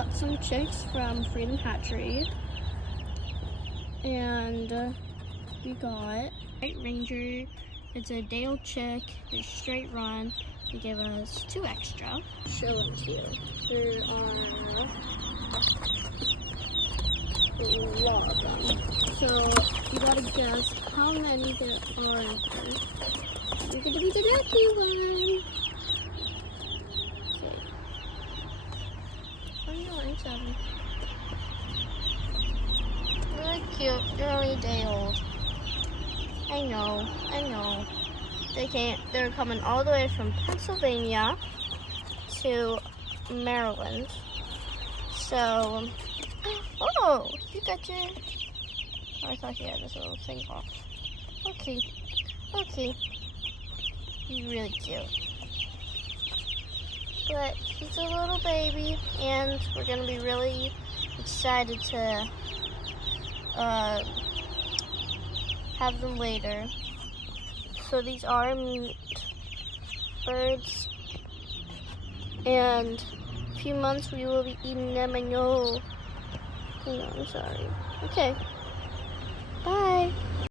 got some chicks from Freedom Hatchery. And we got White Ranger. It's a day-old chick. They're straight run. They gave us 2 extra. Show them to you. There are a lot of them. So you gotta guess how many there are in here. You're gonna be the lucky one. Okay. 29.7. Really cute. They're only a day old. I know. They're coming all the way from Pennsylvania to Maryland. So, oh, you got your, I thought he had this little thing off. Okay. He's really cute. But he's a little baby, and we're gonna be really excited to have them later. So these are meat birds, and in a few months we will be eating them. I know. I'm sorry. Okay. Bye.